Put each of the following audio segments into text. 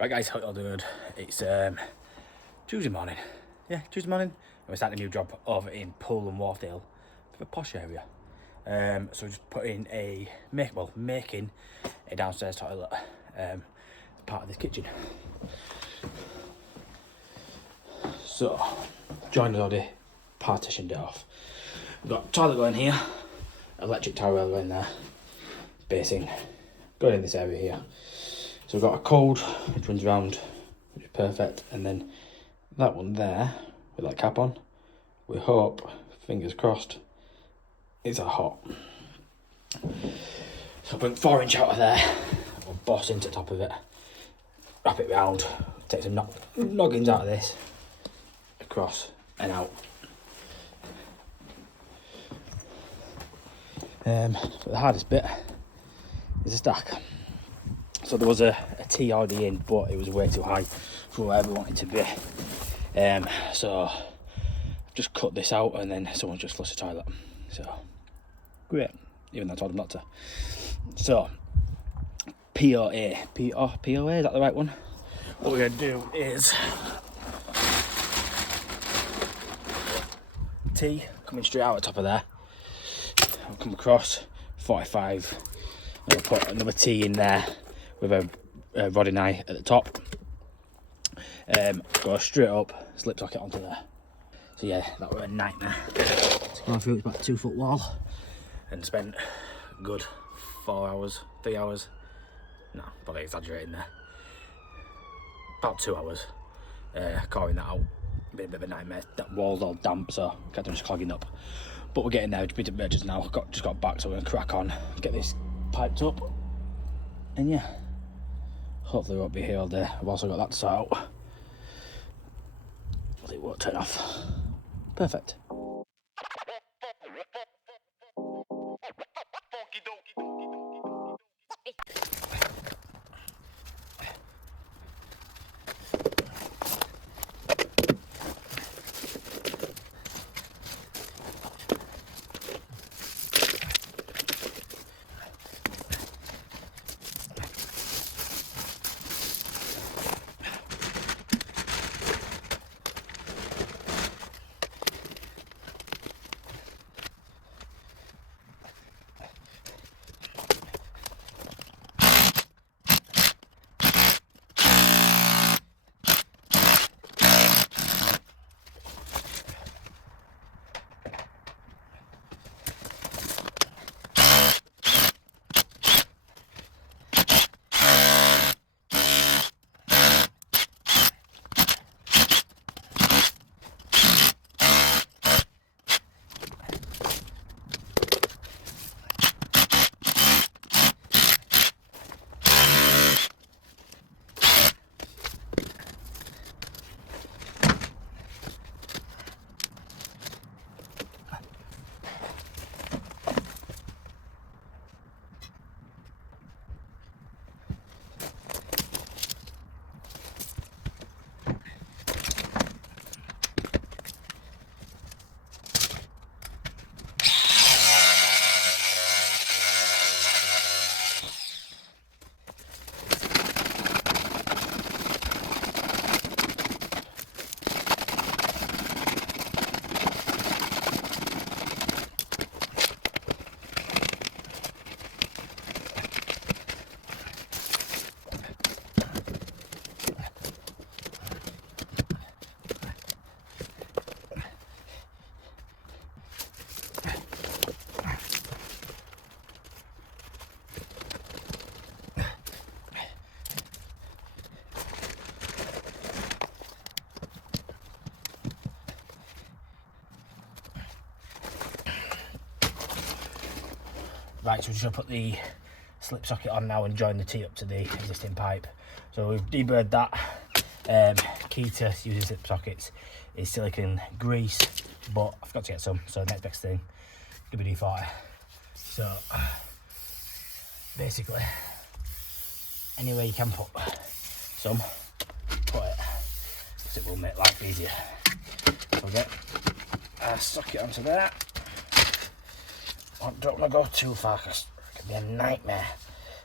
Right guys, hope you're all doing good. It's Tuesday morning. Yeah, Tuesday morning. And we're starting a new job over in Poole and Wharfdale, a posh area. So we're just putting making a downstairs toilet, part of this kitchen. So, joined has already partitioned it off. We've got toilet going here, electric towel going there, basin going in this area here. So we've got a code which runs around, which is perfect, and then that one there with that cap on. We hope, fingers crossed, it's a hot. So put 4-inch out of there, we'll boss into the top of it, wrap it round, take some noggins out of this, across and out. The hardest bit is the stack. So there was a T already in, but it was way too high for where we wanted to be. So I've just cut this out and then someone just flushed the toilet. So great, even though I told them not to. So POA, is that the right one? What we're gonna do is T coming straight out the top of there. I'll come across 45. And I'll put another T in there with a rod and eye at the top. Go straight up, slip socket onto there. So yeah, that was a nightmare. To go through, it's about a 2-foot wall, and spent a good 4 hours, 3 hours. No, probably exaggerating there. About 2 hours, coring that out. Been a bit of a nightmare. That wall's all damp, so kept on just clogging up. But we're getting there. Just been to Birches now. Just got back, so we're gonna crack on, get this piped up, and yeah, hopefully we won't be here all day. I've also got that to sort out. It won't turn off. Perfect. Right, so we're just going to put the slip socket on now and join the T up to the existing pipe. So we've deburred that. Key to using slip sockets is silicone grease, but I forgot to get some, so next best thing, WD-40. So basically, anywhere you can put some, put it, because it will make life easier. So we'll get a socket onto there. I don't want to go too far because it can be a nightmare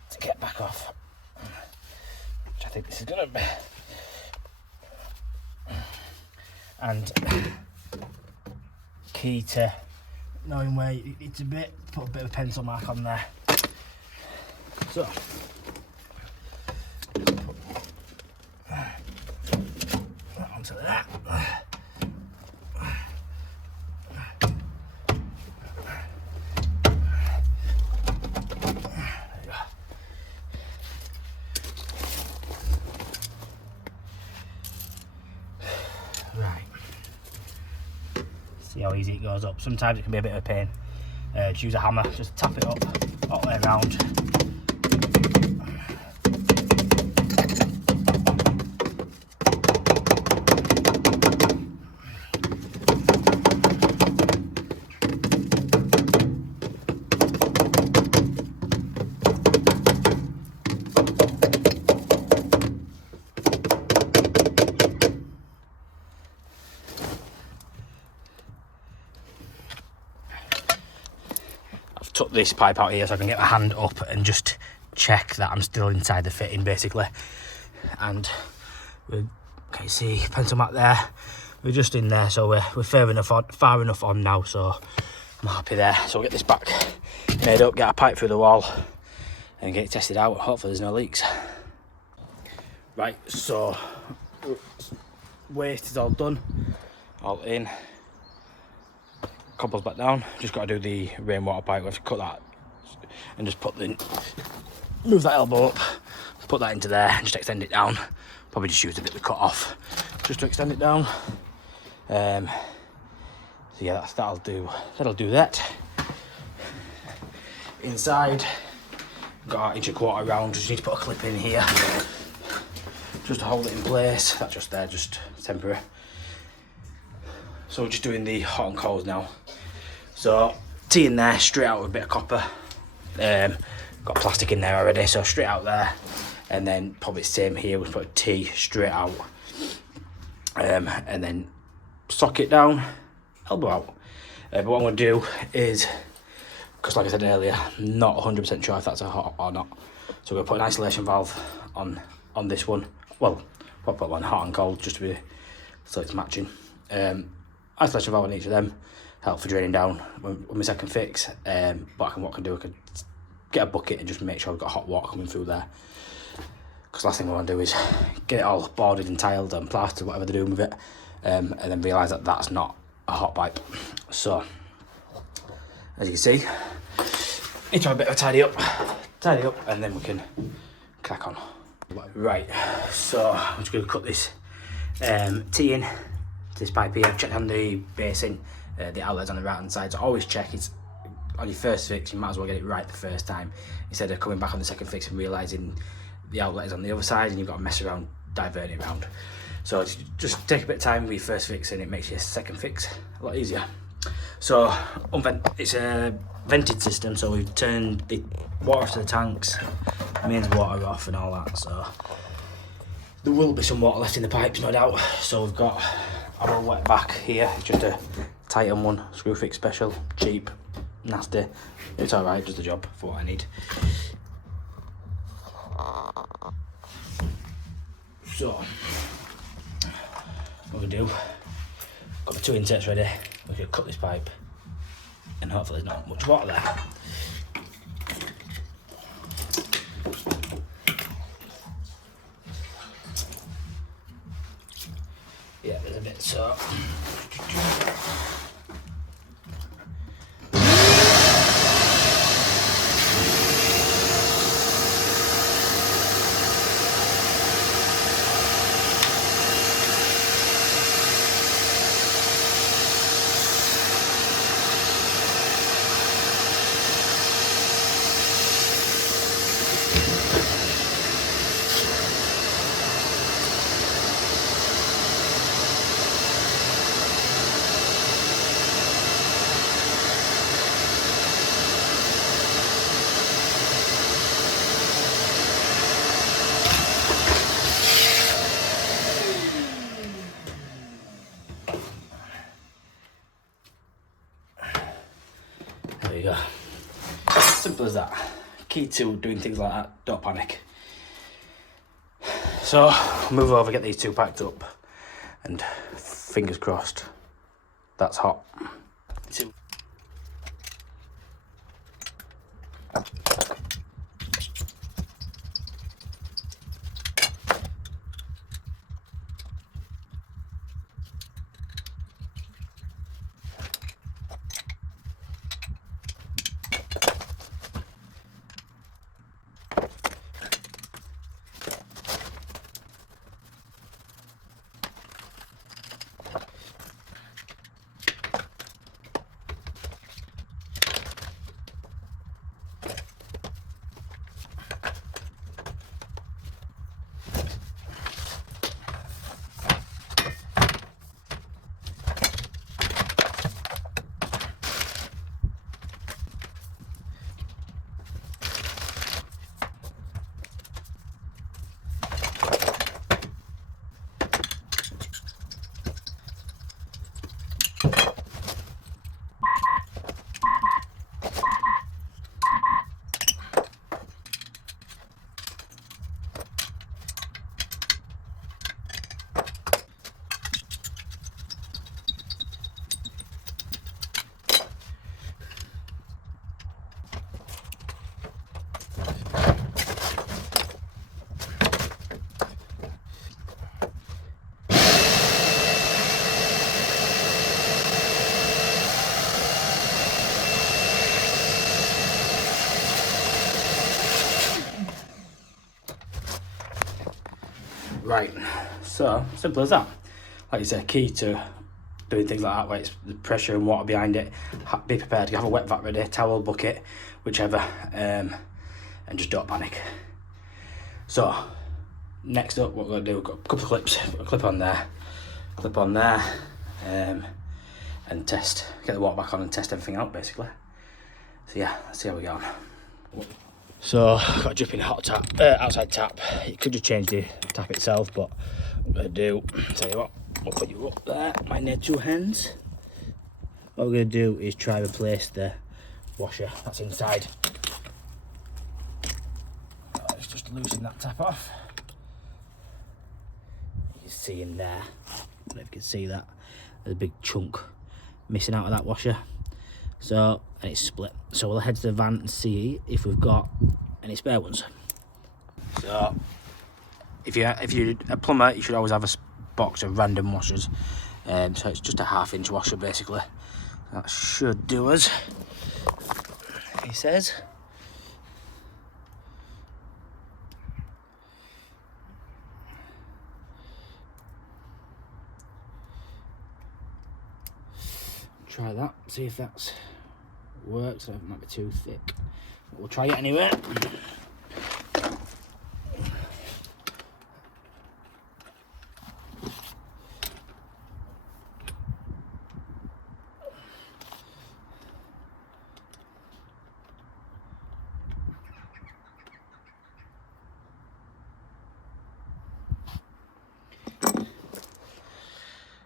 to get back off. Try think this is gonna be. And key to knowing where it's a bit, put a bit of a pencil mark on there. So onto that. See how easy it goes up. Sometimes it can be a bit of a pain. Just use a hammer, just tap it up all the way around. Took this pipe out here so I can get my hand up and just check that I'm still inside the fitting basically. And we can see pencil mark there. We're just in there, so we're far enough on now, so I'm happy there. So we'll get this back made up, get a pipe through the wall and get it tested out. Hopefully there's no leaks. Right, so waste is all done, all in. Couples back down, just got to do the rainwater pipe. We have to cut that and just move that elbow up, put that into there and just extend it down. Probably just use a bit we cut off just to extend it down. So yeah, that'll do that. Inside, got an 1.25 inch round, just need to put a clip in here just to hold it in place. That's just there, just temporary. So we're just doing the hot and colds now. So T in there, straight out with a bit of copper. Got plastic in there already, so straight out there. And then probably same here, we'll put a T straight out. And then socket down, elbow out. But what I'm going to do is, because like I said earlier, I'm not 100% sure if that's a hot or not. So we're going to put an isolation valve on this one. Well, I'll put one hot and cold just to be, so it's matching. Isolation valve on each of them, help for draining down when my second fix. But what I can do, I could get a bucket and just make sure I've got hot water coming through there. Because last thing I want to do is get it all boarded and tiled and plastered, whatever they're doing with it, and then realise that that's not a hot pipe. So, as you can see, need to have a bit of a tidy up, and then we can crack on. Right, so I'm just going to cut this T in. This pipe here, check on the basin, the outlets on the right hand side. So always check it's on your first fix. You might as well get it right the first time instead of coming back on the second fix and realising the outlet is on the other side and you've got to mess around diverting it around. So just take a bit of time with your first fix and it makes your second fix a lot easier. So it's a vented system, so we've turned the water off to the tanks, mains water off and all that. So there will be some water left in the pipes, no doubt. So we've got our wet back here, just a Titan one, screw fix special, cheap, nasty. It's alright, does the job for what I need. So, what we do, got the 2 inserts ready, we can cut this pipe and hopefully there's not much water there. Yeah, there's a bit, so there you go. Simple as that. Key to doing things like that, don't panic. So, move over, get these two packed up, and fingers crossed, that's hot. Right, so simple as that. Like you said, key to doing things like that, where it's the pressure and water behind it. Be prepared to have a wet vac ready, towel, bucket, whichever, and just don't panic. So, next up, what we're going to do, we've got a couple of clips, put a clip on there, and test, get the water back on and test everything out basically. So yeah, let's see how we go on. So, I've got a dripping hot tap, outside tap. You could just change the tap itself, but what I'm going to do, tell you what, I'll put you up there, might need two hands. What we're going to do is try to replace the washer that's inside. Let's just loosen that tap off. You can see in there, I don't know if you can see that, there's a big chunk missing out of that washer. So, and it's split. So we'll head to the van and see if we've got any spare ones. So, if you're a plumber, you should always have a box of random washers. So it's just a 1/2 inch washer basically. That should do us, he says. Try that, see if that's works. It might be too thick, but we'll try it anyway.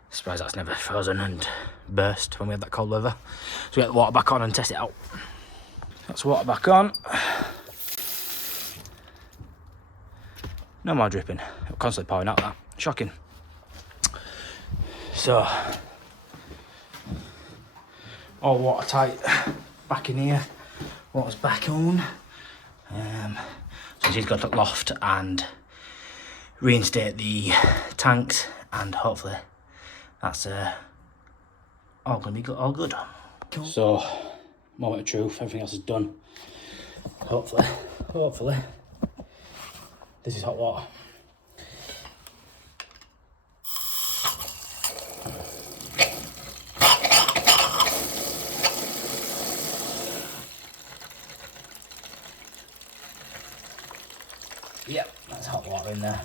Surprised that's never frozen and burst when we had that cold weather. So we get the water back on and test it out. That's water back on. No more dripping. I'm constantly pouring out that. Shocking. So, all watertight back in here. Water's back on. So he's got to loft and reinstate the tanks, and hopefully that's all gonna be good, all good. Cool. So, moment of truth, everything else is done. Hopefully, this is hot water. Yep, that's hot water in there.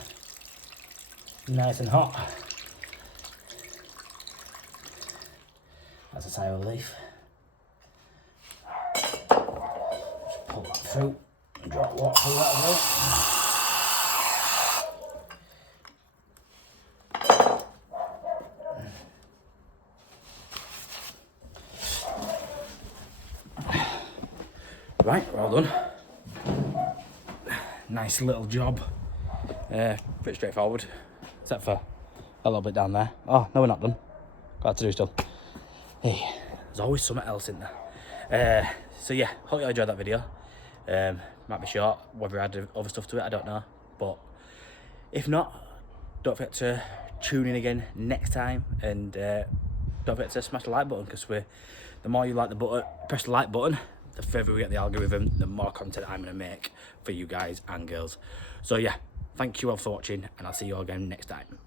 Nice and hot. That's a sigh of relief. Just pull that through and drop water through that as well. Right, we're all done. Nice little job. Pretty straightforward, except for a little bit down there. Oh, no, we're not done. Got to do still. Hey, there's always something else in there. So yeah, hope you enjoyed that video. Might be short, whether I add other stuff to it, I don't know. But if not, don't forget to tune in again next time, and don't forget to smash the like button, because the more you like the button, press the like button, the further we get the algorithm, the more content I'm going to make for you guys and girls. So yeah, thank you all for watching, and I'll see you all again next time.